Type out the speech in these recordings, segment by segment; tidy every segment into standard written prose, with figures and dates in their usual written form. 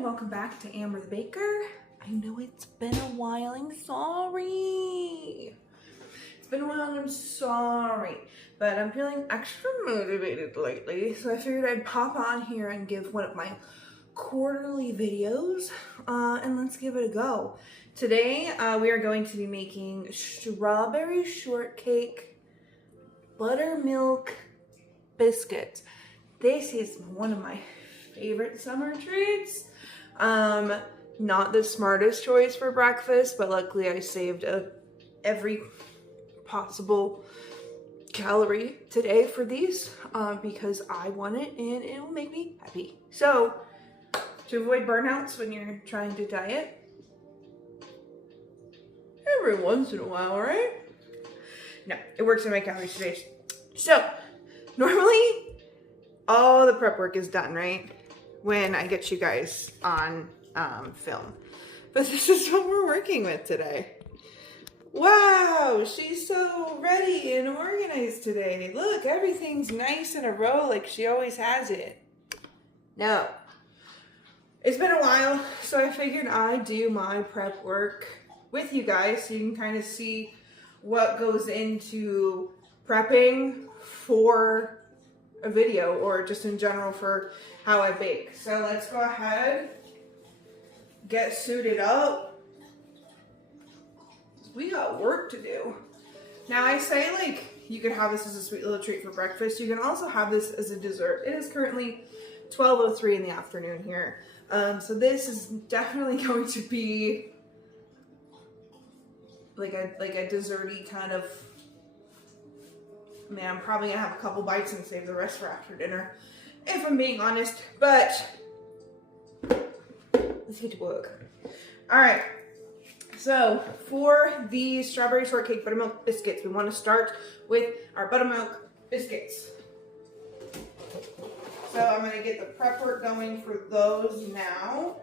and welcome back to Amber the Baker. I know it's been a while, I'm sorry. It's been a while and I'm sorry, but I'm feeling extra motivated lately, so I figured I'd pop on here and give one of my quarterly videos, and let's give it a go. Today, we are going to be making strawberry shortcake buttermilk biscuits. This is one of my favorite summer treats. Not the smartest choice for breakfast, but luckily I saved every possible calorie today for these because I want it and it will make me happy. So to avoid burnouts when you're trying to diet, every once in a while, right? No, it works in my calories today. So normally all the prep work is done, right? When I get you guys on film. But this is what we're working with today. Wow, she's so ready and organized today. Look, everything's nice in a row like she always has it. No. It's been a while, so I figured I'd do my prep work with you guys so you can kind of see what goes into prepping for a video or just in general for how I bake. So let's go ahead, get suited up. We got work to do. Now I say, like, you could have this as a sweet little treat for breakfast. You can also have this as a dessert. It is currently 12:03 in the afternoon here. So this is definitely going to be like a desserty kind of. Man, I'm probably gonna have a couple bites and save the rest for after dinner, if I'm being honest, but let's get to work. All right, so for the strawberry shortcake buttermilk biscuits, we want to start with our buttermilk biscuits. So I'm gonna get the prep work going for those now.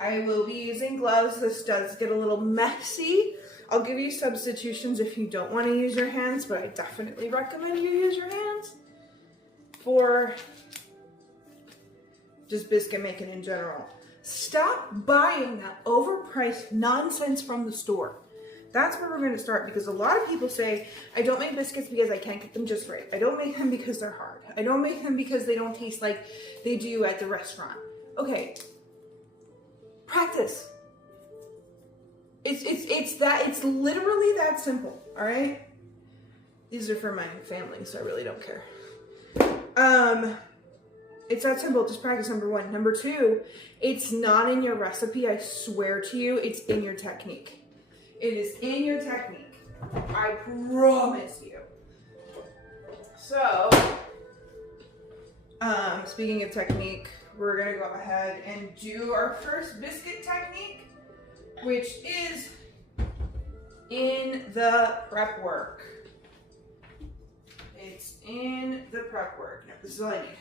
I will be using gloves. This does get a little messy. I'll give you substitutions if you don't want to use your hands, but I definitely recommend you use your hands for just biscuit making in general. Stop buying that overpriced nonsense from the store. That's where we're going to start, because a lot of people say, I don't make biscuits because I can't get them just right. I don't make them because they're hard. I don't make them because they don't taste like they do at the restaurant. Okay, practice. It's literally that simple, all right? These are for my family, so I really don't care. It's that simple. Just practice, number one. Number two, it's not in your recipe. I swear to you, it's in your technique. It is in your technique. I promise you. So, speaking of technique, we're gonna go ahead and do our first biscuit technique, which is in the prep work. It's in the prep work. Now, this is all I need.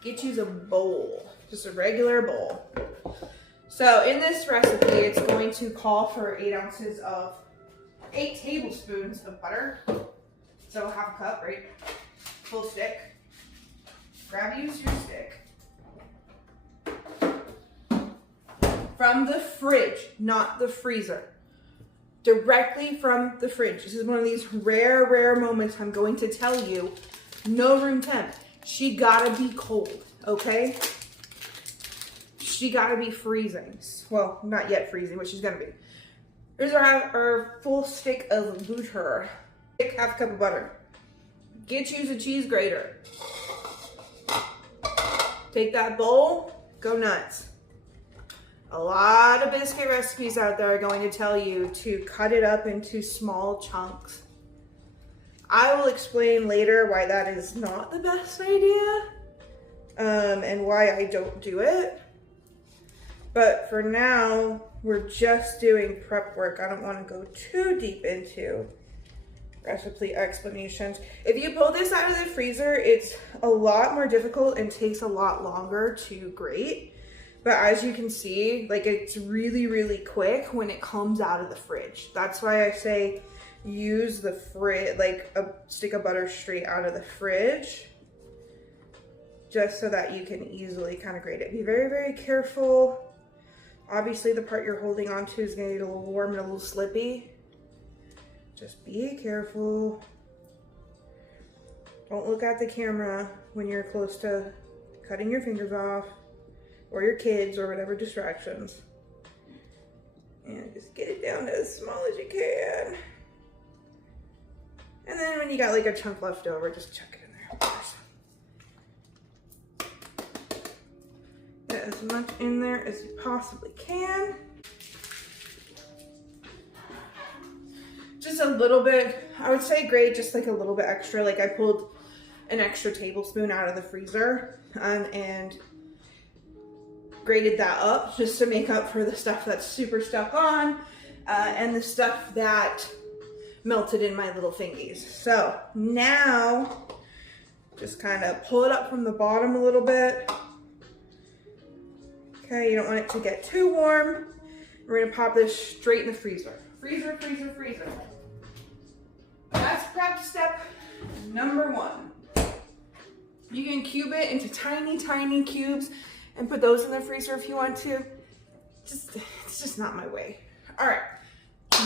Get you a bowl, just a regular bowl. So in this recipe, it's going to call for 8 tablespoons of butter. So half a cup, right? Full stick. Use your stick. From the fridge, not the freezer. Directly from the fridge. This is one of these rare moments I'm going to tell you. No room temp. She gotta be cold, okay? She gotta be freezing. Well, not yet freezing, but she's gonna be. Here's our full stick of butter. Half a cup of butter. Get you a cheese grater. Take that bowl, go nuts. A lot of biscuit recipes out there are going to tell you to cut it up into small chunks. I will explain later why that is not the best idea, and why I don't do it. But for now, we're just doing prep work. I don't want to go too deep into recipe explanations. If you pull this out of the freezer, it's a lot more difficult and takes a lot longer to grate. But as you can see, like, it's really quick when it comes out of the fridge. That's why I say use the fridge, like a stick of butter straight out of the fridge just so that you can easily kind of grate it. Be very, very careful. Obviously the part you're holding onto is gonna get a little warm and a little slippy. Just be careful. Don't look at the camera when you're close to cutting your fingers off, or your kids, or whatever distractions. And just get it down to as small as you can. And then when you got like a chunk left over, just chuck it in there. Get as much in there as you possibly can. Just a little bit, I would say grate just like a little bit extra. Like I pulled an extra tablespoon out of the freezer and grated that up just to make up for the stuff that's super stuck on and the stuff that melted in my little fingies. So now just kind of pull it up from the bottom a little bit. Okay, you don't want it to get too warm. We're gonna pop this straight in the freezer. Freezer, freezer, freezer. That's prep step number 1. You can cube it into tiny, tiny cubes and put those in the freezer if you want to. It's just not my way. All right,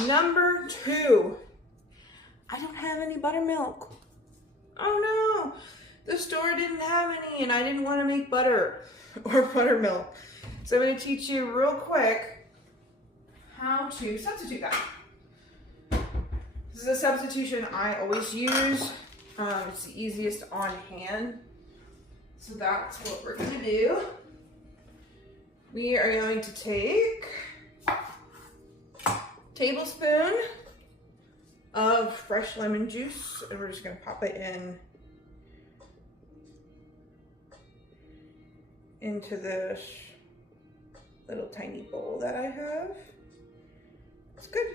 number 2. I don't have any buttermilk. Oh no, the store didn't have any and I didn't want to make butter or buttermilk. So I'm gonna teach you real quick how to substitute that. This is a substitution I always use. It's the easiest on hand. So that's what we're gonna do. We are going to take a tablespoon of fresh lemon juice and we're just gonna pop it into this little tiny bowl that I have. It's good.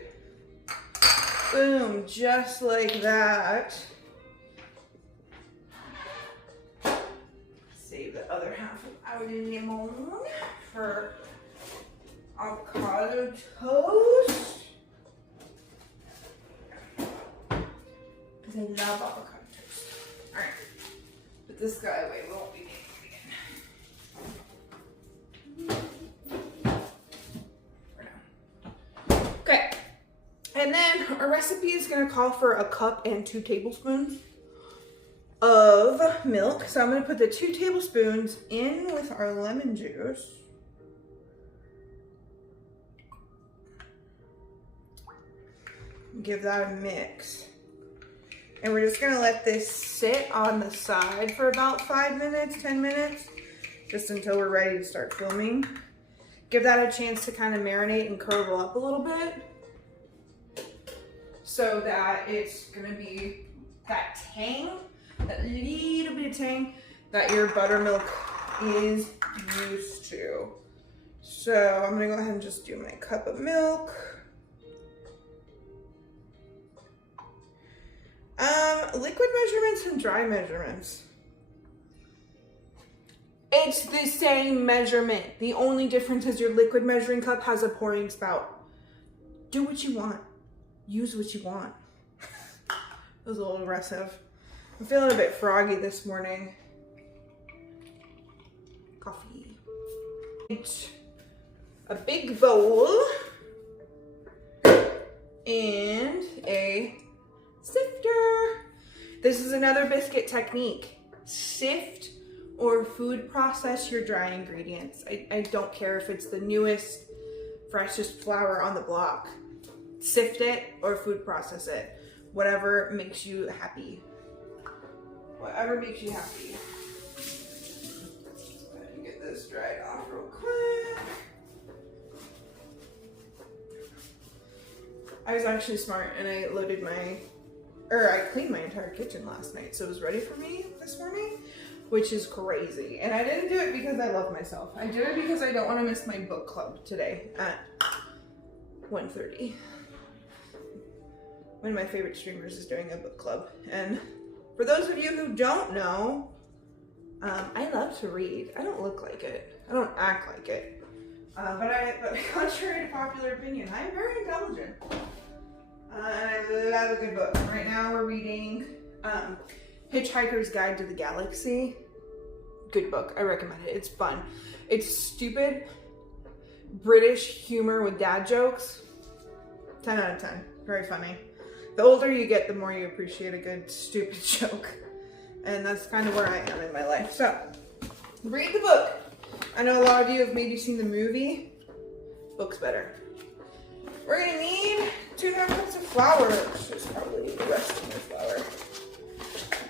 Boom, just like that. Save the other half of our lemon for avocado toast. Because I love avocado toast. Alright, put this guy away, we won't be making it again. Okay, and then our recipe is going to call for a cup and 2 tablespoons of milk. So I'm going to put the 2 tablespoons in with our lemon juice. Give that a mix. And we're just going to let this sit on the side for about 5 minutes, 10 minutes, just until we're ready to start filming. Give that a chance to kind of marinate and curdle up a little bit so that it's going to be that tang, that little bit of tang that your buttermilk is used to. So I'm going to go ahead and just do my cup of milk. Liquid measurements and dry measurements. It's the same measurement. The only difference is your liquid measuring cup has a pouring spout. Do what you want. Use what you want. That was a little aggressive. I'm feeling a bit froggy this morning. Coffee. A big bowl and a sifter. This is another biscuit technique. Sift or food process your dry ingredients. I don't care if it's the newest, freshest flour on the block. Sift it or food process it. Whatever makes you happy. Whatever makes you happy. Let's go ahead and get this dried off real quick. I was actually smart and I I cleaned my entire kitchen last night, so it was ready for me this morning, which is crazy. And I didn't do it because I love myself. I did it because I don't want to miss my book club today at 1:30. One of my favorite streamers is doing a book club. And for those of you who don't know, I love to read. I don't look like it. I don't act like it. But contrary to popular opinion, I'm very intelligent. And I love a good book. Right now we're reading Hitchhiker's Guide to the Galaxy. good book. I recommend it. It's fun. It's stupid British humor with dad jokes. 10 out of 10. Very funny. The older you get, the more you appreciate a good stupid joke. And that's kind of where I am in my life. So, read the book. I know a lot of you have maybe seen the movie. Book's better. We're gonna need 2.5 cups of flour, which is probably the rest of my flour.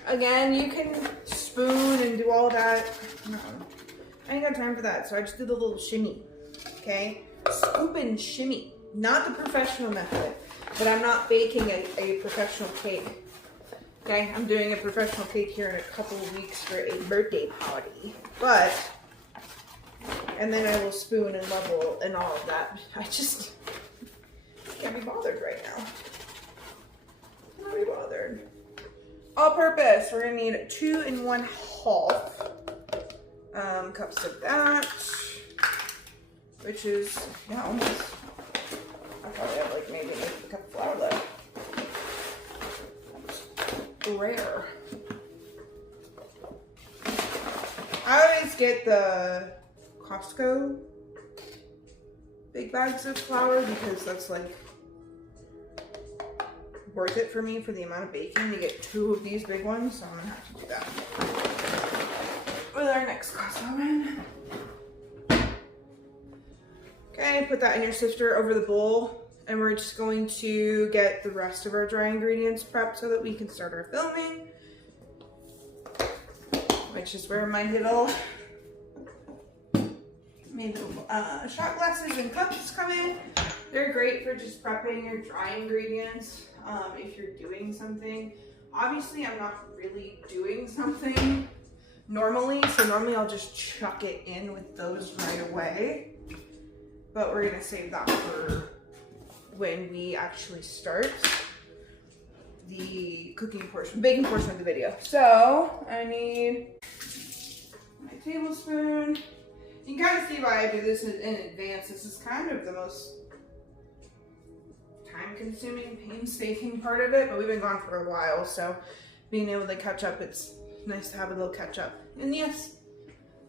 Again, you can spoon and do all that. No, I ain't got time for that, so I just did the little shimmy. Okay? Scoop and shimmy. Not the professional method, but I'm not baking a professional cake. Okay? I'm doing a professional cake here in a couple of weeks for a birthday party. But, and then I will spoon and level and all of that. I just can't be bothered right now. Can't be bothered. All purpose, we're gonna need 2 1/2 cups of that, which is, yeah, almost, I probably have like maybe a cup of flour left. That's rare. I always get the Costco big bags of flour because that's like worth it for me for the amount of baking to get 2 of these big ones, so I'm gonna have to do that with our next Costco run. Okay, put that in your sifter over the bowl, and we're just going to get the rest of our dry ingredients prepped so that we can start our filming, which is where my little shot glasses and cups come in. They're great for just prepping your dry ingredients if you're doing something. Obviously, I'm not really doing something normally, so normally I'll just chuck it in with those right away. But we're gonna save that for when we actually start the cooking portion, baking portion of the video. So I need my tablespoon. You can kind of see why I do this in advance. This is kind of the most time-consuming, painstaking part of it, but we've been gone for a while, so being able to catch up, it's nice to have a little catch up. And yes,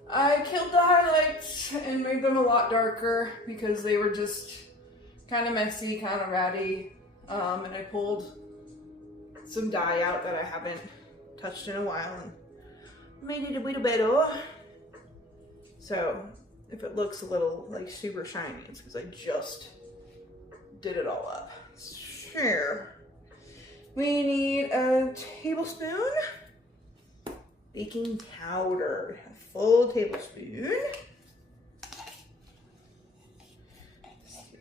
I killed the highlights and made them a lot darker because they were just kind of messy, kind of ratty, and I pulled some dye out that I haven't touched in a while and made it a little better. So if it looks a little like super shiny, it's because I just did it all up. Sure. We need a tablespoon baking powder, a full tablespoon.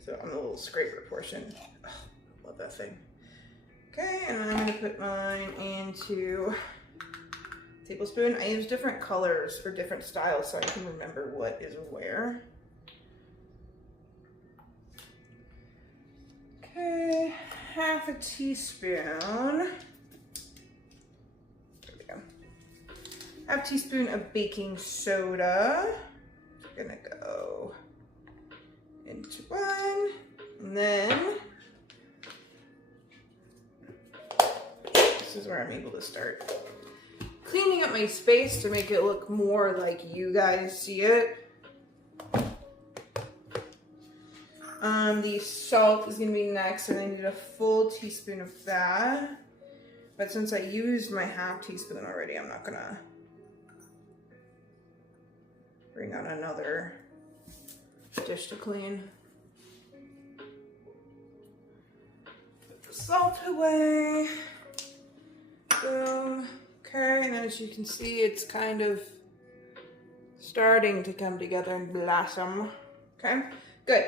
So on the little scraper portion. Oh, I love that thing. Okay, and I'm gonna put mine into a tablespoon. I use different colors for different styles so I can remember what is where. Okay, 1/2 teaspoon. There we go. 1/2 teaspoon of baking soda. We're gonna go into one, and then this is where I'm able to start cleaning up my space to make it look more like you guys see it. The salt is gonna be next, and I need a full teaspoon of that. But since I used my 1/2 teaspoon already, I'm not gonna bring out another dish to clean. Put the salt away. Boom. Okay, and as you can see, it's kind of starting to come together and blossom. Okay, good.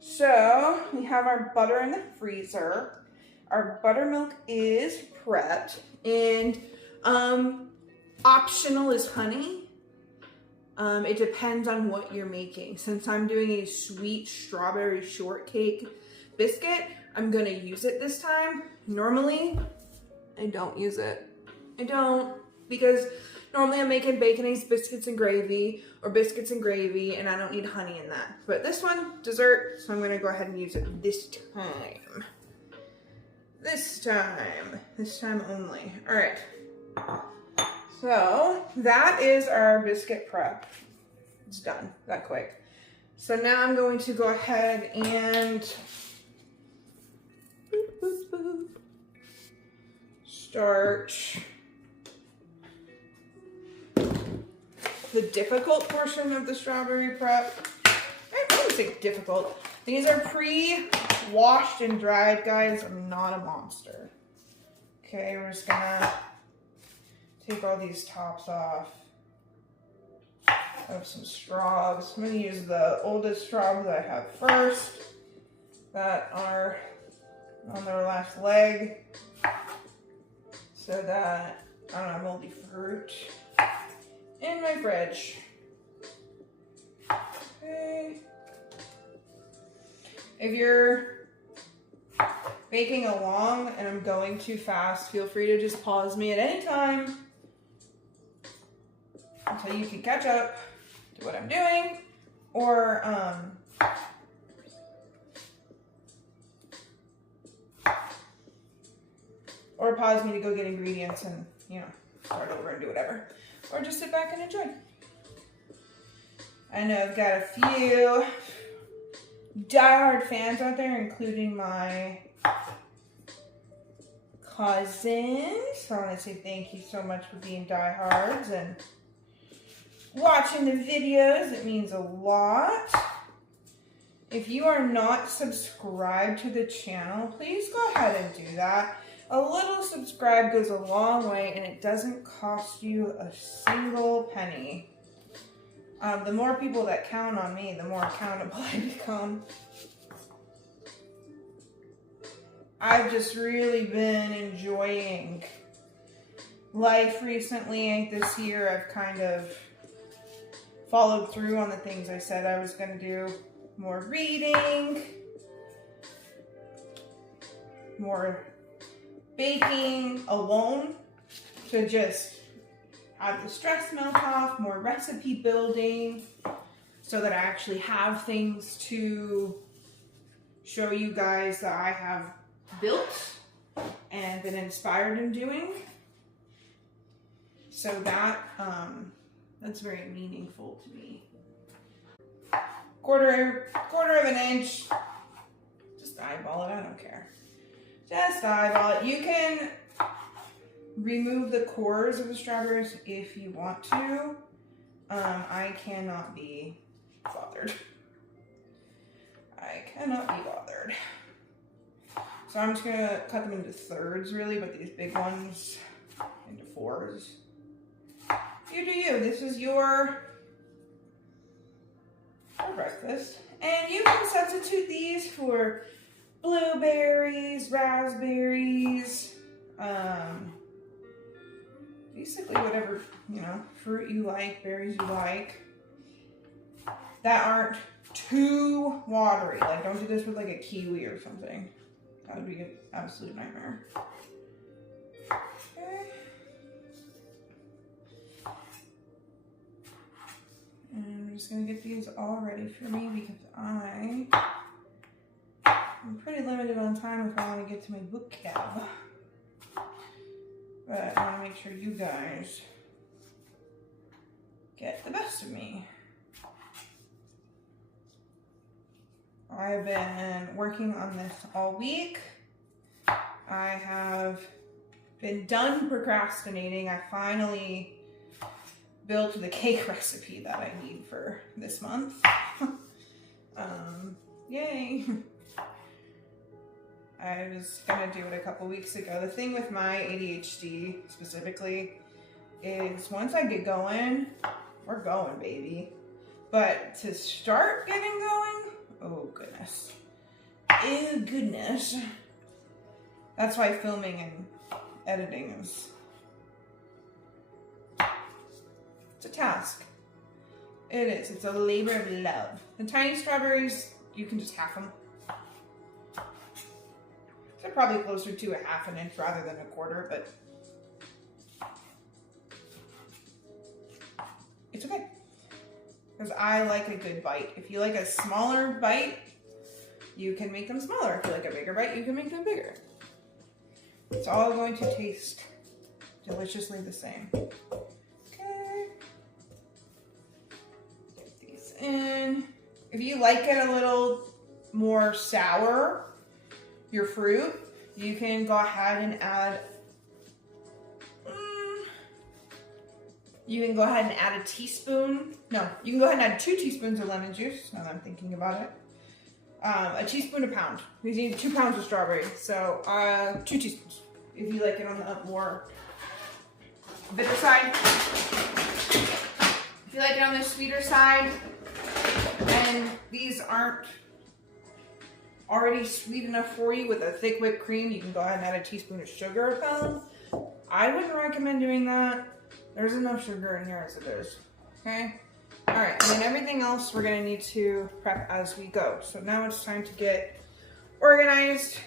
So we have our butter in the freezer. Our buttermilk is prepped, and optional is honey. It depends on what you're making. Since I'm doing a sweet strawberry shortcake biscuit, I'm gonna use it this time. Normally, I don't use it. I don't, because normally I'm making bacon, eggs, biscuits and gravy, or biscuits and gravy, and I don't need honey in that. But this one, dessert, so I'm gonna go ahead and use it this time. This time only. All right. So that is our biscuit prep. It's done that quick. So now I'm going to go ahead and start the difficult portion of the strawberry prep. I wouldn't say difficult. These are pre-washed and dried, guys. I'm not a monster. Okay, we're just gonna take all these tops off. I have some straws. I'm gonna use the oldest straws I have first that are on their last leg so that I don't have moldy fruit in my fridge. Okay. If you're baking along and I'm going too fast, feel free to just pause me at any time until you can catch up to what I'm doing, or pause me to go get ingredients and, you know, start over and do whatever. Or just sit back and enjoy. I know I've got a few diehard fans out there, including my cousins. So I want to say thank you so much for being diehards and watching the videos. It means a lot. If you are not subscribed to the channel, please go ahead and do that. A little subscribe goes a long way, and it doesn't cost you a single penny. The more people that count on me, the more accountable I become. I've just really been enjoying life recently. This year I've kind of followed through on the things I said I was going to do. More reading, more baking alone to just have the stress melt off, more recipe building so that I actually have things to show you guys that I have built and been inspired in doing. So that that's very meaningful to me. Quarter of an inch. Just eyeball it, I don't care. Just eyeball it. You can remove the cores of the strawberries if you want to. I cannot be bothered. I cannot be bothered. So I'm just gonna cut them into thirds really, but these big ones into fours. You do you. This is your breakfast. And you can substitute these for blueberries, raspberries, basically whatever, you know, fruit you like, berries you like, that aren't too watery. Like, don't do this with like a kiwi or something. That would be an absolute nightmare. Okay. And I'm just gonna get these all ready for me because I'm pretty limited on time if I want to get to my book cab. But I want to make sure you guys get the best of me. I've been working on this all week. I have been done procrastinating. I finally built the cake recipe that I need for this month. Yay. I was gonna do it a couple weeks ago. The thing with my ADHD specifically is once I get going, we're going, baby. But to start getting going, oh goodness. Oh goodness. That's why filming and editing is, it's a task. It is. It's a labor of love. The tiny strawberries, you can just half them. They're probably closer to a half an inch rather than a quarter, but it's okay. Because I like a good bite. If you like a smaller bite, you can make them smaller. If you like a bigger bite, you can make them bigger. It's all going to taste deliciously the same. Okay. Get these in. If you like it a little more sour, your fruit, you can go ahead and add a teaspoon. No, you can go ahead and add 2 teaspoons of lemon juice, now that I'm thinking about it. A teaspoon a pound. You need 2 pounds of strawberry, so 2 teaspoons. If you like it on the more bitter side. If you like it on the sweeter side, and these aren't already sweet enough for you with a thick whipped cream, you can go ahead and add a teaspoon of sugar a pound. I wouldn't recommend doing that. There's enough sugar in here as it is, okay? All right, and then everything else we're gonna need to prep as we go. So now it's time to get organized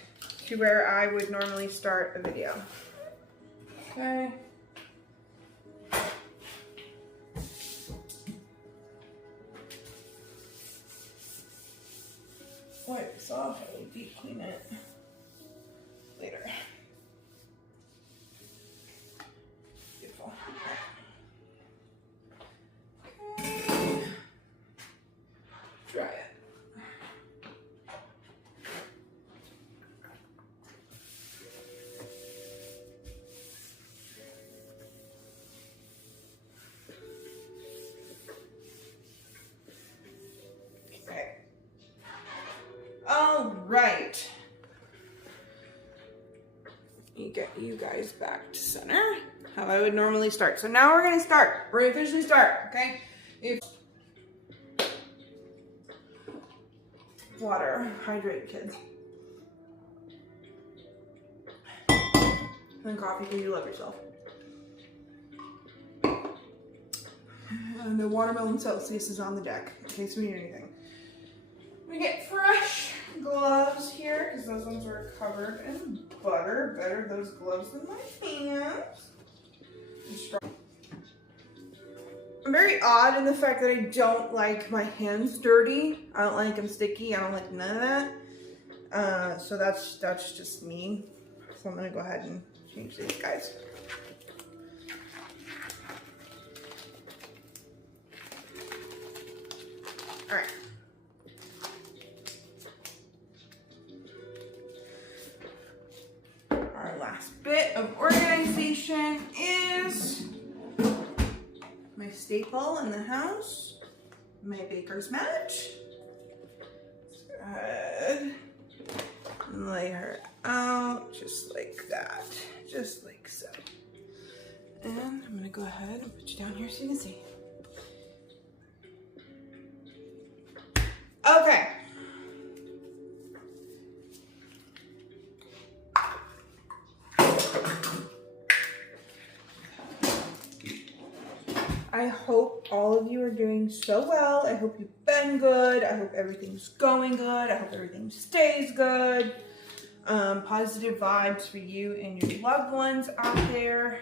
to where I would normally start a video. Okay. Wipe this off, I will deep clean it later. Beautiful. Okay. Dry it. Okay. All right. Get you guys back to center, how I would normally start. So now we're gonna start. We're gonna officially start, okay? Water, hydrate, kids. And then coffee because you love yourself. And the watermelon Celsius is on the deck in case we need anything. We get fresh gloves here because those ones are covered in butter. Better those gloves than my hands. I'm very odd in the fact that I don't like my hands dirty. I don't like them sticky. I don't like none of that. So that's just me. So I'm gonna go ahead and change these guys. All right. Our last bit of organization is my staple in the house, my baker's mat. Let's go ahead and lay her out just like that, just like so. And I'm gonna go ahead and put you down here so you can see. Okay. I hope all of you are doing so well. I hope you've been good. I hope everything's going good. I hope everything stays good. Positive vibes for you and your loved ones out there.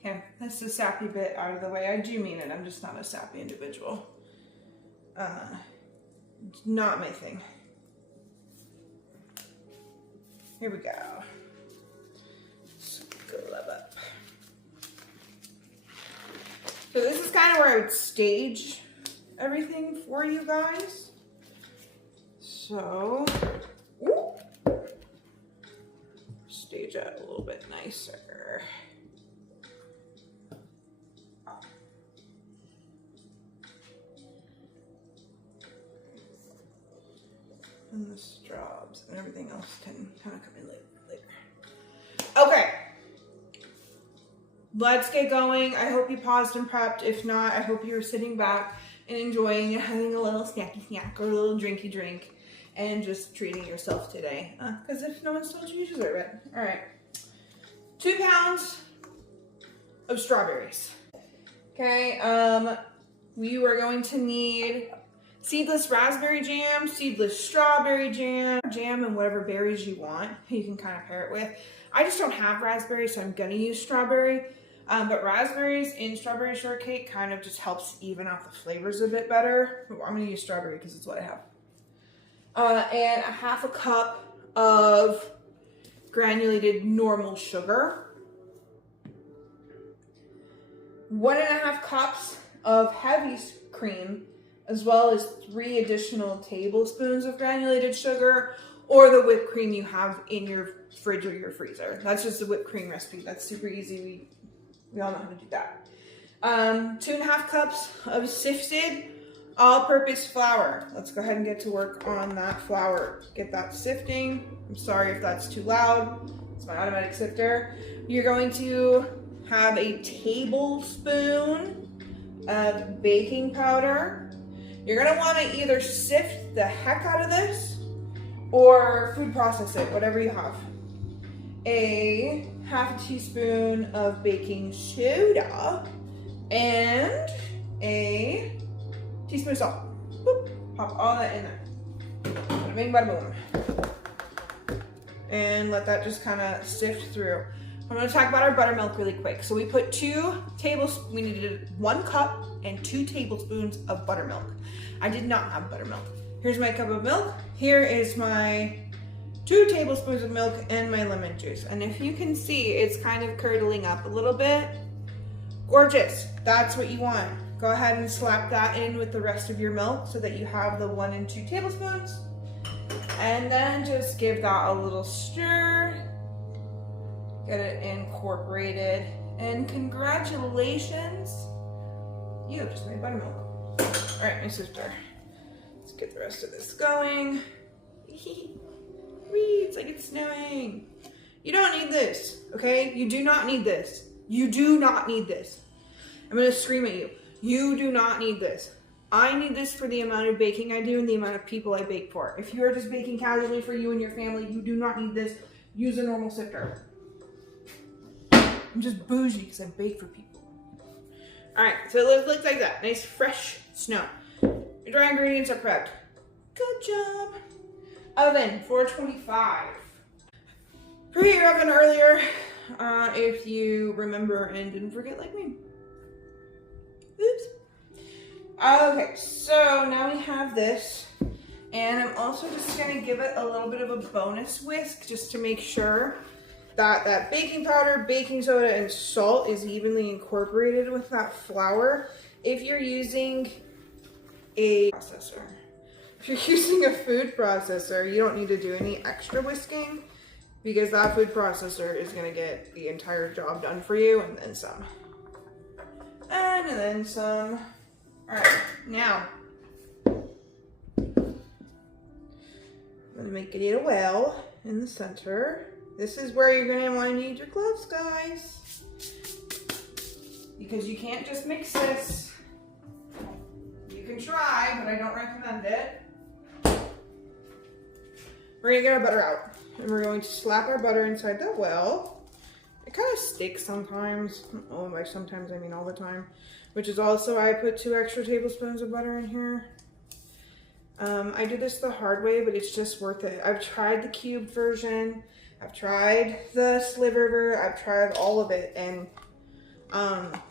Okay, that's the sappy bit out of the way. I do mean it. I'm just not a sappy individual. It's not my thing. Here we go. Glove up. So this is kind of where I would stage everything for you guys. So, stage it a little bit nicer. And the straws and everything else can kind of come in later. Okay. Let's get going. I hope you paused and prepped. If not, I hope you're sitting back and enjoying having a little snacky snack or a little drinky drink and just treating yourself today. Because if no one's told you, you deserve it. All right. 2 pounds of strawberries. Okay. We were going to need seedless raspberry jam, seedless strawberry jam, and whatever berries you want. You can kind of pair it with. I just don't have raspberries, so I'm gonna use strawberry. But raspberries in strawberry shortcake kind of just helps even out the flavors a bit better. I'm gonna use strawberry because it's what I have. And a 1/2 cup of granulated normal sugar. 1.5 cups of heavy cream, as well as 3 additional tablespoons of granulated sugar, or the whipped cream you have in your fridge or your freezer. That's just the whipped cream recipe. That's super easy. We all know how to do that. 2.5 cups of sifted all-purpose flour. Let's go ahead and get to work on that flour. Get that sifting. I'm sorry if that's too loud. It's my automatic sifter. You're going to have a tablespoon of baking powder. You're gonna want to either sift the heck out of this or food process it, whatever you have. A 1/2 teaspoon of baking soda and a teaspoon of salt. Boop. Pop all that in there. Bada bing, bada boom. And let that just kind of sift through. I'm going to talk about our buttermilk really quick. So we put we needed 1 cup and 2 tablespoons of buttermilk. I did not have buttermilk. Here's my cup of milk. Here is my 2 tablespoons of milk and my lemon juice. And if you can see, it's kind of curdling up a little bit. Gorgeous. That's what you want. Go ahead and slap that in with the rest of your milk so that you have the 1 and 2 tablespoons. And then just give that a little stir. Get it incorporated. And congratulations, you have just made buttermilk. All right, my sister. Let's get the rest of this going. It's like it's snowing. You don't need this, okay? You do not need this. You do not need this. I'm gonna scream at you. You do not need this. I need this for the amount of baking I do and the amount of people I bake for. If you are just baking casually for you and your family, you do not need this. Use a normal sifter. I'm just bougie because I bake for people. All right, so it looks like that. Nice, fresh snow. Your dry ingredients are prepped. Good job. Oven, 425. Preheat your oven earlier if you remember and didn't forget like me. Oops. Okay, so now we have this. And I'm also just gonna give it a little bit of a bonus whisk just to make sure that baking powder, baking soda, and salt is evenly incorporated with that flour. If you're using a processor, if you're using a food processor, you don't need to do any extra whisking because that food processor is gonna get the entire job done for you and then some. And then some. All right, now I'm gonna make it a well in the center. This is where you're gonna want to need your gloves, guys, because you can't just mix this. You can try, but I don't recommend it. We're gonna get our butter out, and we're going to slap our butter inside that well. It kind of sticks sometimes. Oh, by sometimes I mean all the time, which is also why I put 2 extra tablespoons of butter in here. I do this the hard way, but it's just worth it. I've tried the cubed version. I've tried the sliver, I've tried all of it, and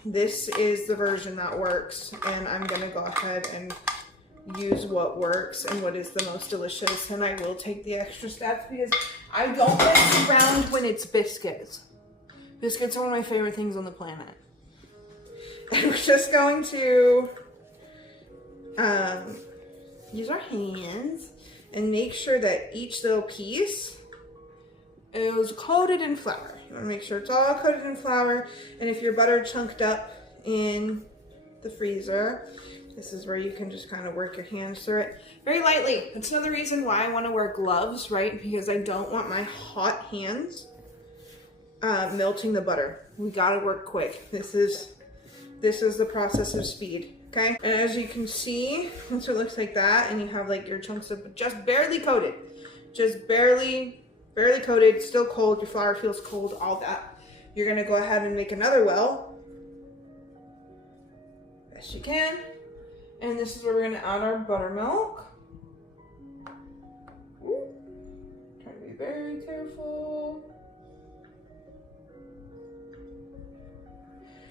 this is the version that works, and I'm gonna go ahead and use what works and what is the most delicious, and I will take the extra steps because I don't mess around when it's biscuits. Biscuits are one of my favorite things on the planet. And we're just going to use our hands and make sure that each little piece is coated in flour. You want to make sure it's all coated in flour. And if your butter chunked up in the freezer, this is where you can just kind of work your hands through it very lightly. That's another reason why I want to wear gloves, right? Because I don't want my hot hands melting the butter. We got to work quick. This is the process of speed. Okay. And as you can see, once it looks like that, and you have like your chunks of just barely coated, just barely coated, still cold, your flour feels cold, all that. You're gonna go ahead and make another well, best you can. And this is where we're gonna add our buttermilk. Ooh. Try to be very careful.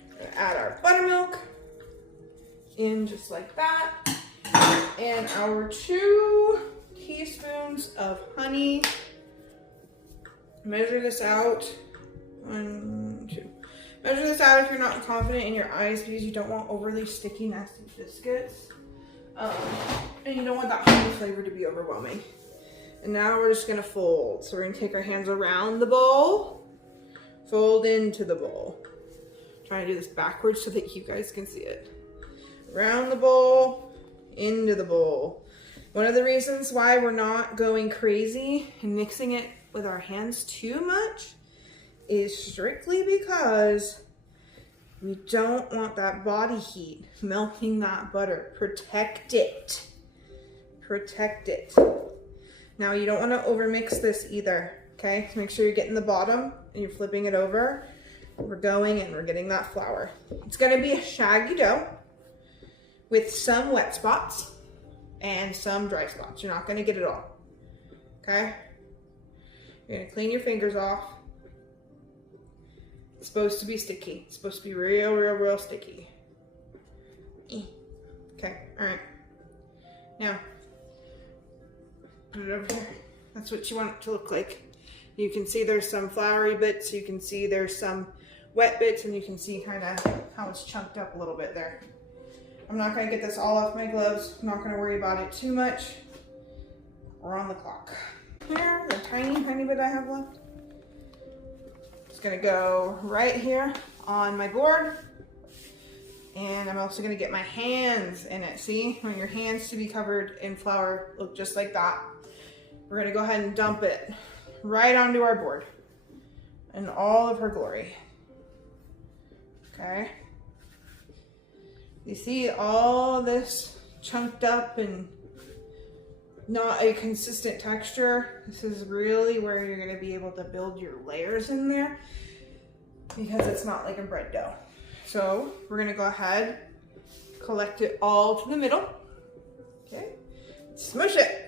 We're gonna add our buttermilk in just like that. And our 2 teaspoons of honey. Measure this out. 1, 2. Measure this out if you're not confident in your eyes because you don't want overly sticky, nasty biscuits. And you don't want that honey flavor to be overwhelming. And now we're just gonna fold. So we're gonna take our hands around the bowl, fold into the bowl. Trying to do this backwards so that you guys can see it. Around the bowl, into the bowl. One of the reasons why we're not going crazy and mixing it with our hands too much is strictly because we don't want that body heat melting that butter. Protect it. Protect it. Now you don't want to overmix this either, okay? So make sure you're getting the bottom and you're flipping it over. We're going and we're getting that flour. It's gonna be a shaggy dough with some wet spots and some dry spots. You're not gonna get it all, okay? You're gonna clean your fingers off. It's supposed to be sticky. It's supposed to be real, real, real sticky. Okay, all right. Now, put it over here. That's what you want it to look like. You can see there's some floury bits. You can see there's some wet bits, and you can see kind of how it's chunked up a little bit there. I'm not gonna get this all off my gloves. I'm not gonna worry about it too much. We're on the clock. Here, the tiny, tiny bit I have left. It's gonna go right here on my board. And I'm also gonna get my hands in it. See, I want your hands to be covered in flour, look just like that. We're gonna go ahead and dump it right onto our board in all of her glory. Okay. You see all this chunked up and not a consistent texture. This is really where you're gonna be able to build your layers in there because it's not like a bread dough. So we're gonna go ahead, collect it all to the middle. Okay, smush it.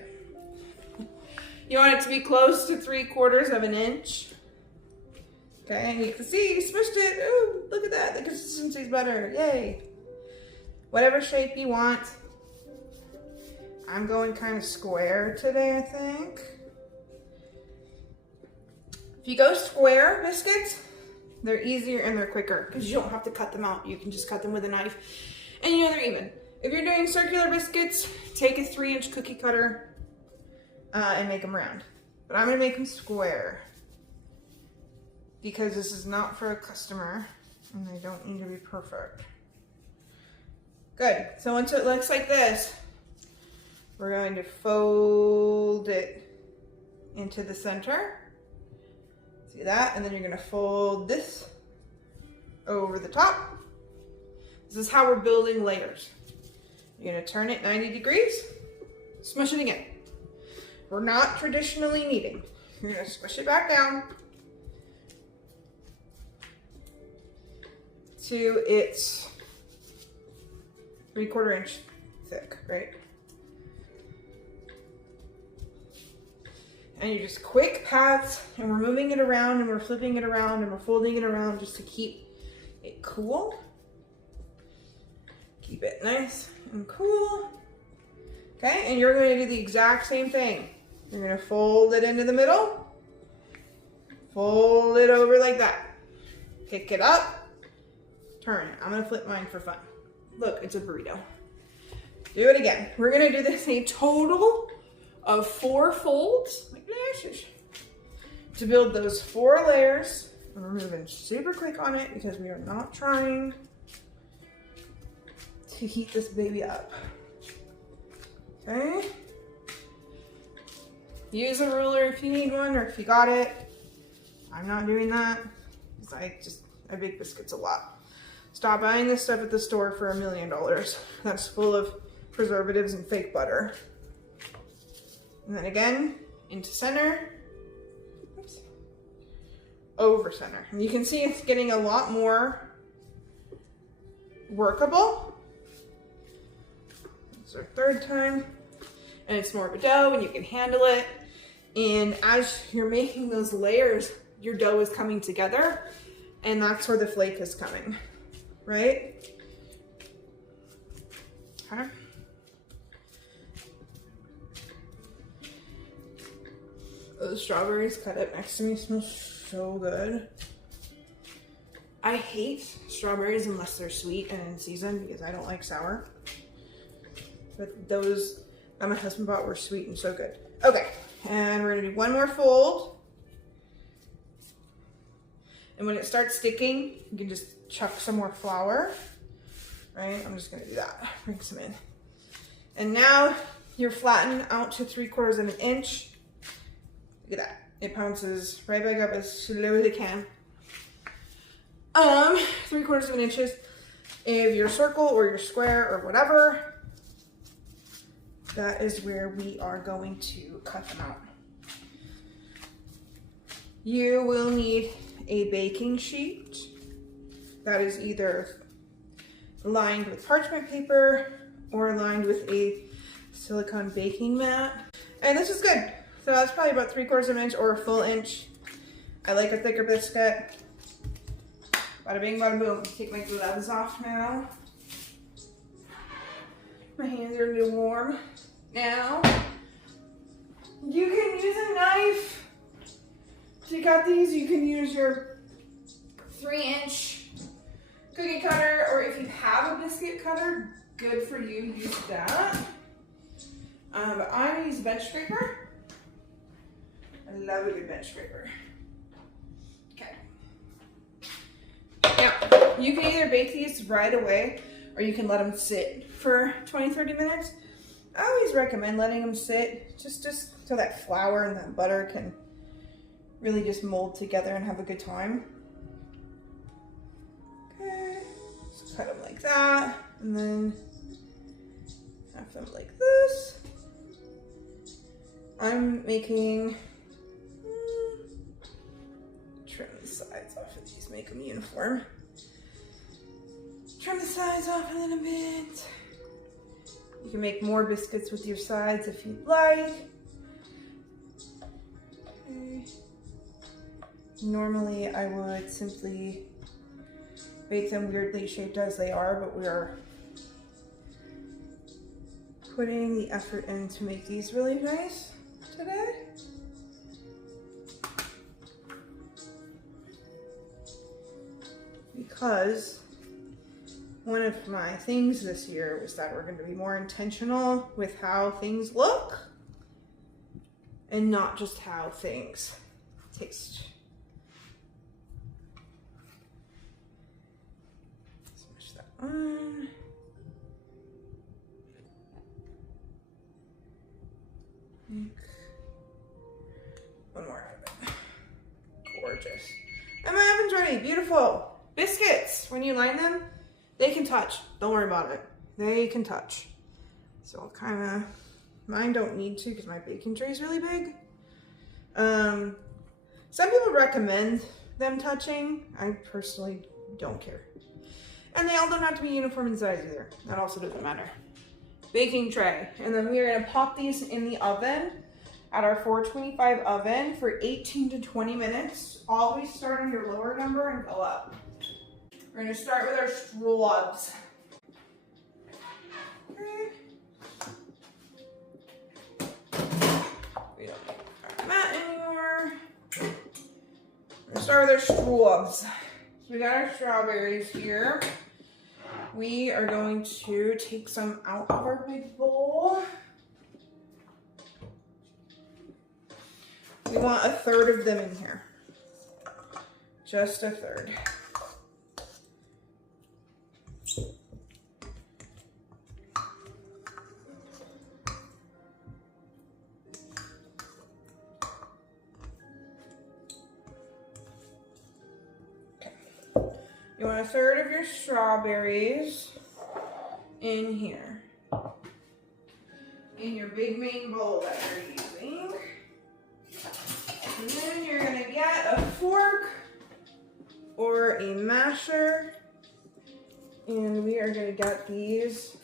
You want it to be close to 3/4 of an inch. Okay, and you can see you smushed it. Ooh, look at that, the consistency's better, yay. Whatever shape you want. I'm going kind of square today, I think. If you go square biscuits, they're easier and they're quicker because you don't have to cut them out. You can just cut them with a knife and you know they're even. If you're doing circular biscuits, take a 3-inch cookie cutter and make them round. But I'm gonna make them square because this is not for a customer and they don't need to be perfect. Good, so once it looks like this, we're going to fold it into the center. See that? And then you're gonna fold this over the top. This is how we're building layers. You're gonna turn it 90 degrees, smush it again. We're not traditionally kneading. You're gonna squish it back down to its 3/4 inch thick, right? And you just quick pats, and we're moving it around, and we're flipping it around, and we're folding it around just to keep it cool. Keep it nice and cool. Okay, and you're going to do the exact same thing. You're going to fold it into the middle, fold it over like that, pick it up, turn it. I'm going to flip mine for fun. Look, it's a burrito. Do it again. We're going to do this a total of 4 folds, like this, to build those 4 layers. And we're moving super quick on it because we are not trying to heat this baby up. Okay. Use a ruler if you need one or if you got it. I'm not doing that because I bake biscuits a lot. Stop buying this stuff at the store for $1 million. That's full of preservatives and fake butter. And then again, into center, oops, over center. And you can see it's getting a lot more workable. It's our 3rd time. And it's more of a dough and you can handle it. And as you're making those layers, your dough is coming together and that's where the flake is coming, right? Okay. Those strawberries cut up next to me smell so good. I hate strawberries unless they're sweet and in season because I don't like sour. But those that my husband bought were sweet and so good. Okay, and we're gonna do one more fold. And when it starts sticking, you can just chuck some more flour, right? I'm just gonna do that, bring some in. And now you're flattened out to 3/4 of an inch. Look at that. It pounces right back up as slow as it can. 3/4 of an inch of your circle or your square or whatever. That is where we are going to cut them out. You will need a baking sheet that is either lined with parchment paper or lined with a silicone baking mat. And this is good. So that's probably about 3/4 of an inch or a full inch. I like a thicker biscuit. Bada bing, bada boom. Take my gloves off now. My hands are a little warm. Now, you can use a knife to cut these. You can use your 3-inch cookie cutter, or if you have a biscuit cutter, good for you, use that. But I'm gonna use a bench scraper. I love a good bench scraper. Okay. Now, you can either bake these right away, or you can let them sit for 20-30 minutes. I always recommend letting them sit just so that flour and that butter can really just mold together and have a good time. Okay, just cut them like that, and then have them like this. I'm making, trim the sides off of these, make them uniform. Trim the sides off a little bit. You can make more biscuits with your sides if you'd like. Okay. Normally I would simply bake them weirdly shaped as they are, but we are putting the effort in to make these really nice today. Because one of my things this year was that we're going to be more intentional with how things look and not just how things taste. Smash that one. One more out of it. Gorgeous. And my oven's ready. Beautiful. Biscuits, when you line them, they can touch. Don't worry about it. They can touch. So I'll kind of, mine don't need to because my baking tray is really big. Some people recommend them touching. I personally don't care. And they all don't have to be uniform in size either. That also doesn't matter. Baking tray. And then we're gonna pop these in the oven at our 425 oven for 18 to 20 minutes. Always start on your lower number and go up. We're gonna start with our straws. Okay. We don't need our mat anymore. We're gonna start with our straws. So we got our strawberries here. We are going to take some out of our big bowl. We want 1/3 of them in here. Just 1/3. You want 1/3 of your strawberries in here, in your big main bowl that you're using. And then you're gonna get a fork or a masher, and we are gonna get these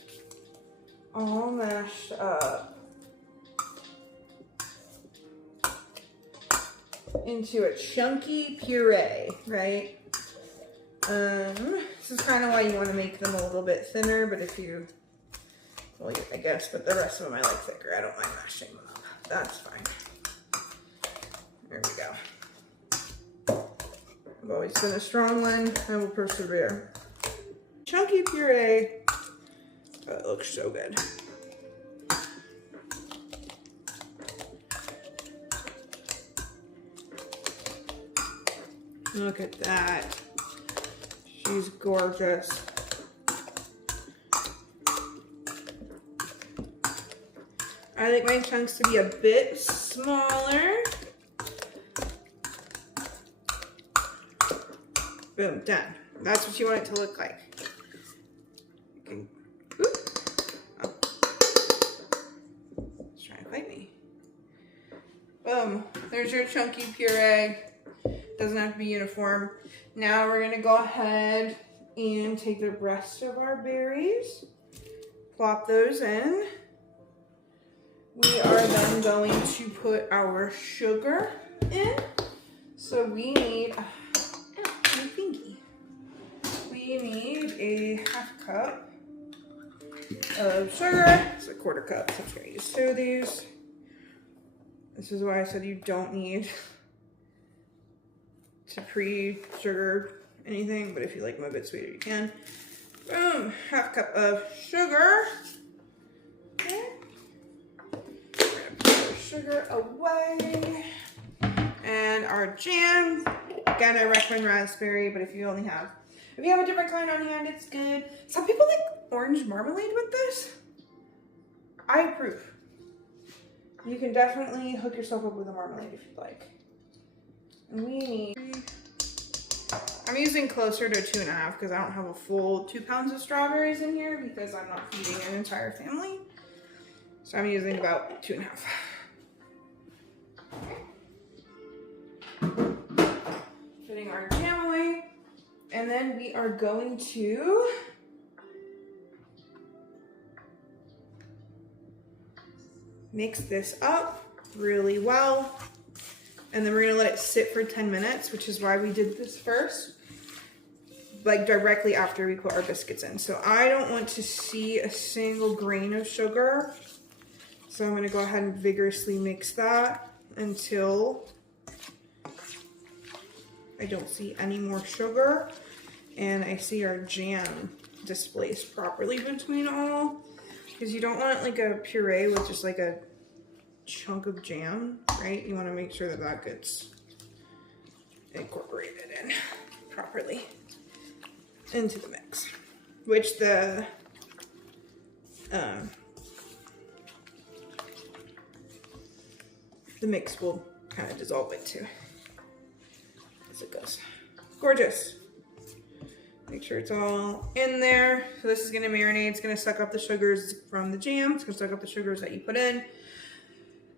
all mashed up into a chunky puree, right? This is kind of why you want to make them a little bit thinner, but if you, well, I guess, but the rest of them I like thicker. I don't mind mashing them up. That's fine. There we go. I've always been a strong one. I will persevere. Chunky puree. Oh, it looks so good. Look at that. She's gorgeous. I like my chunks to be a bit smaller. Boom, done. That's what you want it to look like. You can, oh. It's trying to fight me. Boom, there's your chunky puree. Doesn't have to be uniform. Now we're gonna go ahead and take the rest of our berries, plop those in. We are then going to put our sugar in. So we need, my thingy. We need a 1/2 cup of sugar. It's a 1/4 cup, so I'm gonna use 2 of these. This is why I said you don't need to pre-sugar anything, but if you like them a bit sweeter, you can. Boom, 1/2 cup of sugar. Okay. Sugar away, and our jam. Again, I recommend raspberry, but if you have a different kind on hand, it's good. Some people like orange marmalade with this. I approve. You can definitely hook yourself up with a marmalade if you'd like. And we need, I'm using closer to 2.5 because I don't have a full 2 pounds of strawberries in here because I'm not feeding an entire family. So I'm using about 2.5. Putting our jam away, and then we are going to mix this up really well, and then we're gonna let it sit for 10 minutes, which is why we did this first, like directly after we put our biscuits in. So I don't want to see a single grain of sugar, so I'm gonna go ahead and vigorously mix that until I don't see any more sugar and I see our jam displaced properly between all, because you don't want like a puree with just like a chunk of jam, right? You want to make sure that that gets incorporated in properly into the mix, which the mix will kind of dissolve it too. It goes. Gorgeous. Make sure it's all in there. So this is gonna marinate. It's gonna suck up the sugars from the jam. It's gonna suck up the sugars that you put in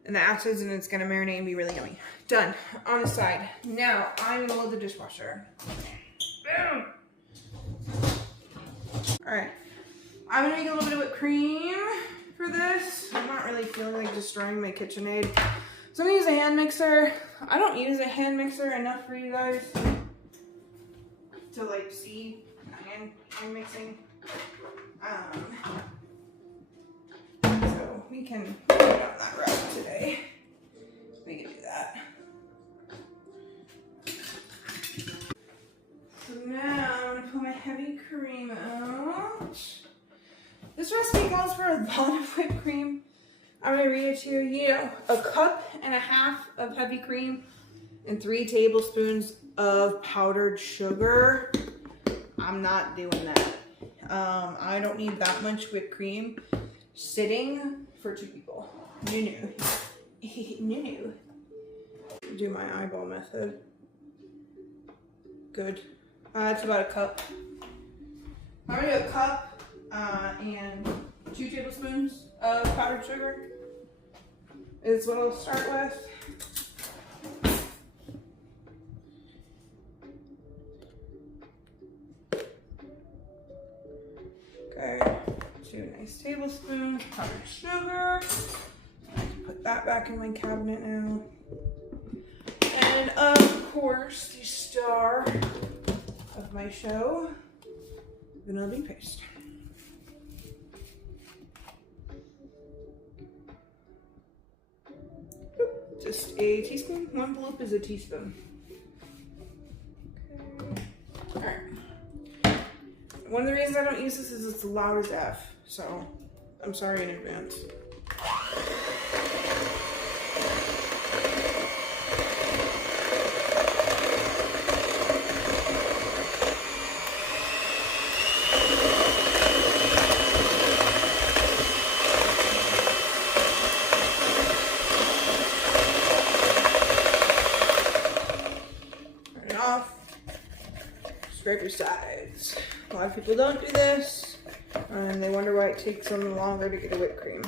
and the acids, and it's gonna marinate and be really yummy. Done. On the side. Now I'm gonna load the dishwasher. Boom. All right. I'm gonna make a little bit of whipped cream for this. I'm not really feeling like destroying my KitchenAid, so I'm gonna use a hand mixer. I don't use a hand mixer enough for you guys to like see hand mixing. So we can go down that route today. We can do that. So now I'm gonna put my heavy cream out. This recipe calls for a lot of whipped cream. I'm gonna read it to you. You know, 1.5 cups of heavy cream and 3 tablespoons of powdered sugar. I'm not doing that. I don't need that much whipped cream sitting for 2 people. No. Do my eyeball method. Good. It's about 1 cup. I'm gonna do 1 cup and 2 tablespoons of powdered sugar is what I'll start with. Okay, 2 nice tablespoons powdered sugar. I can put that back in my cabinet now. And of course, the star of my show, vanilla bean paste. Just a teaspoon. 1 bloop is a teaspoon. Okay. One of the reasons I don't use this is it's loud as F, so I'm sorry in advance. Turn it off. Scrape your sides. A lot of people don't do this, and they wonder why it takes them longer to get a whipped cream.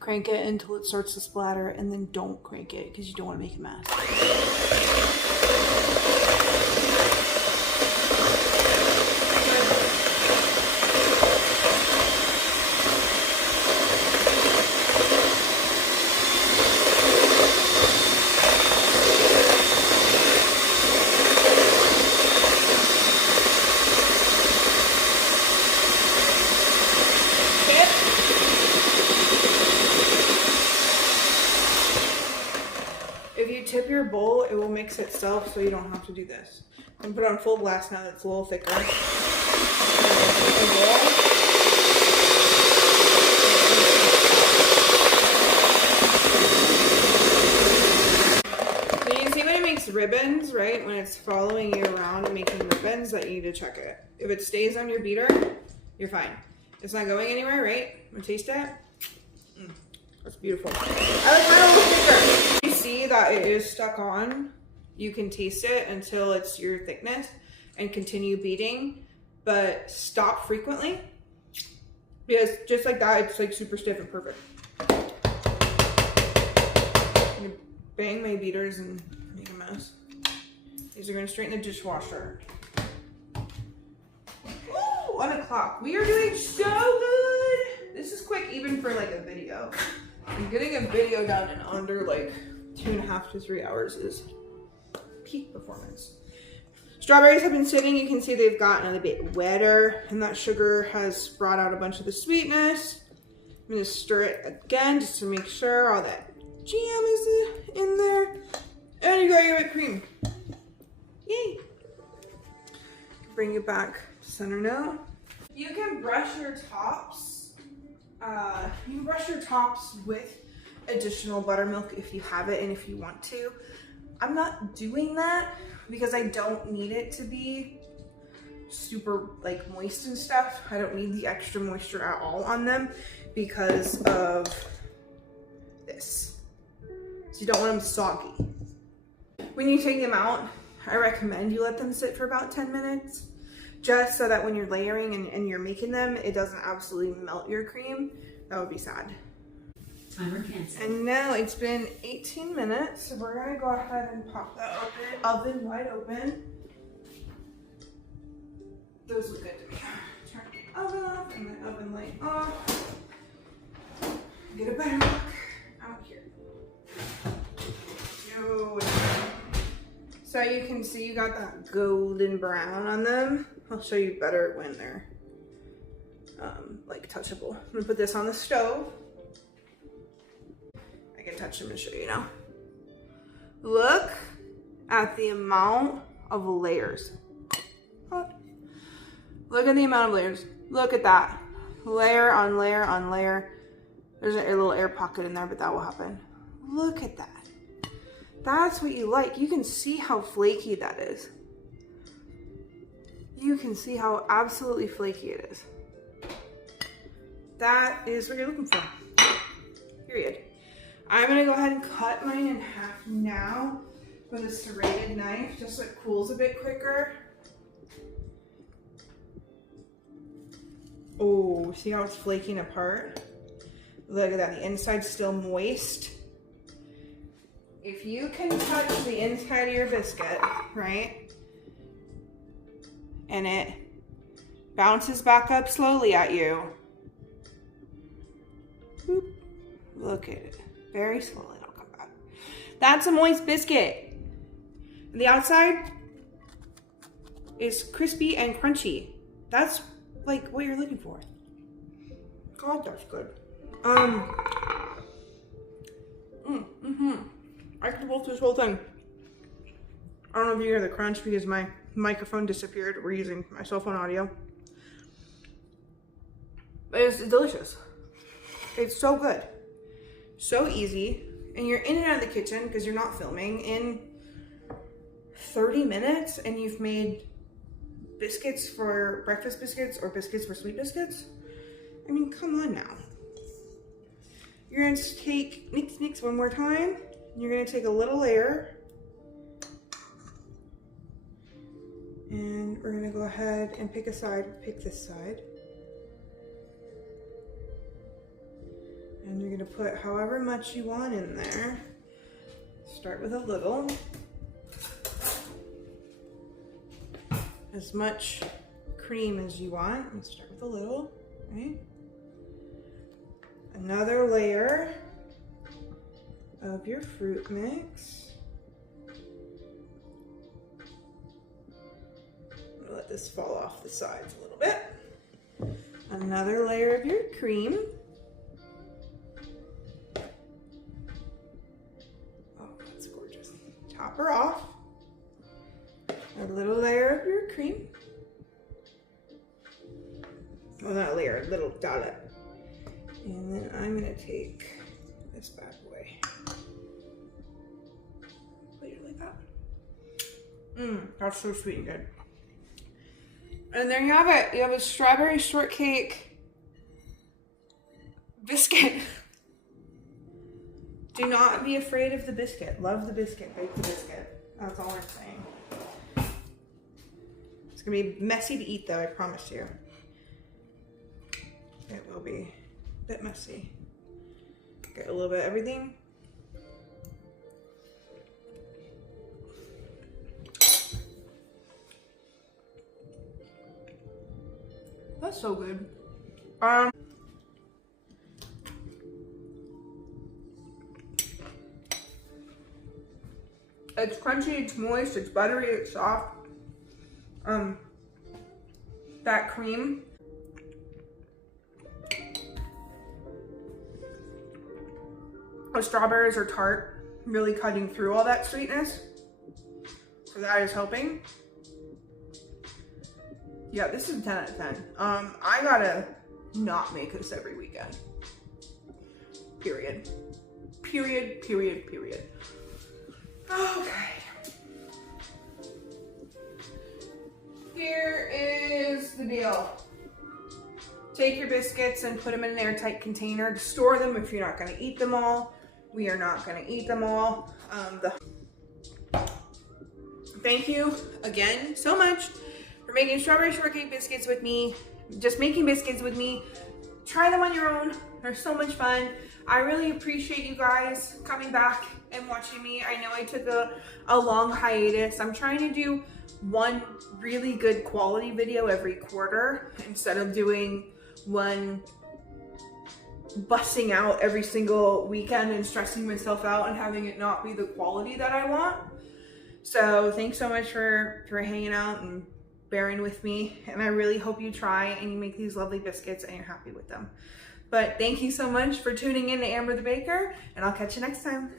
Crank it until it starts to splatter, and then don't crank it because you don't want to make a mess. If you tip your bowl, it will mix itself, so you don't have to do this. I'm gonna put it on full blast now that it's a little thicker. So you can see when it makes ribbons, right? When it's following you around and making ribbons, that you need to check it. If it stays on your beater, you're fine. It's not going anywhere, right? I'm gonna taste it. That's beautiful. I like my little finger. You see that it is stuck on. You can taste it until it's your thickness and continue beating, but stop frequently because just like that, it's like super stiff and perfect. I'm gonna bang my beaters and make a mess. These are gonna straight in the dishwasher. Ooh, 1 o'clock. We are doing so good. This is quick even for like a video. And getting a video done in under like 2.5 to 3 hours is peak performance. Strawberries have been sitting. You can see they've gotten a bit wetter, and that sugar has brought out a bunch of the sweetness. I'm gonna stir it again just to make sure all that jam is in there. And you got your whipped cream. Yay! Bring it back to center now. You can brush your tops. You can brush your tops with additional buttermilk if you have it and if you want to. I'm not doing that because I don't need it to be super like moist and stuff. I don't need the extra moisture at all on them because of this. So you don't want them soggy. When you take them out, I recommend you let them sit for about 10 minutes. Just so that when you're layering and you're making them, it doesn't absolutely melt your cream. That would be sad. Timer canceled. And now it's been 18 minutes, so we're gonna go ahead and pop the oven wide open. Those look good to me. Turn the oven off and the oven light off. Get a better look out here. So you can see you got that golden brown on them. I'll show you better when they're like touchable. I'm gonna put this on the stove. I can touch them and show you now. Look at the amount of layers. Look at the amount of layers. Look at that. Layer on layer on layer. There's a little air pocket in there, but that will happen. Look at that. That's what you like. You can see how flaky that is. You can see how absolutely flaky it is. That is what you're looking for. Period. I'm gonna go ahead and cut mine in half now with a serrated knife, just so it cools a bit quicker. Oh, see how it's flaking apart? Look at that, the inside's still moist. If you can touch the inside of your biscuit, right? And it bounces back up slowly at you. Boop. Look at it. Very slowly, it'll come back. That's a moist biscuit. The outside is crispy and crunchy. That's like what you're looking for. God, that's good. I could bolt this whole thing. I don't know if you hear the crunch because my microphone disappeared. We're using my cell phone audio. But it's delicious. It's so good. So easy. And you're in and out of the kitchen because you're not filming in 30 minutes and you've made biscuits for breakfast biscuits or biscuits for sweet biscuits. I mean, come on now. You're going to take, mix one more time. You're going to take a little layer. And we're going to go ahead and pick a side. Pick this side. And you're going to put however much you want in there. Start with a little. As much cream as you want. And start with a little, right? Another layer of your fruit mix. Let this fall off the sides a little bit. Another layer of your cream. Oh, that's gorgeous. Top her off. A little layer of your cream. Well, not a layer, a little dollop. And then I'm gonna take this bad boy. Put it like that. That's so sweet and good. And there you have it. You have a strawberry shortcake biscuit. Do not be afraid of the biscuit. Love the biscuit. Bake the biscuit. That's all I'm saying. It's gonna be messy to eat though, I promise you. It will be a bit messy. Get a little bit of everything. That's so good. It's crunchy, it's moist, it's buttery, it's soft. That cream. The strawberries are tart, really cutting through all that sweetness. So that is helping. Yeah, this is a 10 out of 10. I gotta not make this every weekend. Period. Period, period, period. Okay. Here is the deal. Take your biscuits and put them in an airtight container to store them if you're not gonna eat them all. We are not gonna eat them all. Thank you again so much for making strawberry shortcake biscuits with me. Just making biscuits with me. Try them on your own. They're so much fun. I really appreciate you guys coming back and watching me. I know I took a long hiatus. I'm trying to do one really good quality video every quarter instead of doing one busting out every single weekend and stressing myself out and having it not be the quality that I want. So thanks so much for hanging out and bearing with me. And I really hope you try and you make these lovely biscuits and you're happy with them. But thank you so much for tuning in to Amber the Baker, and I'll catch you next time.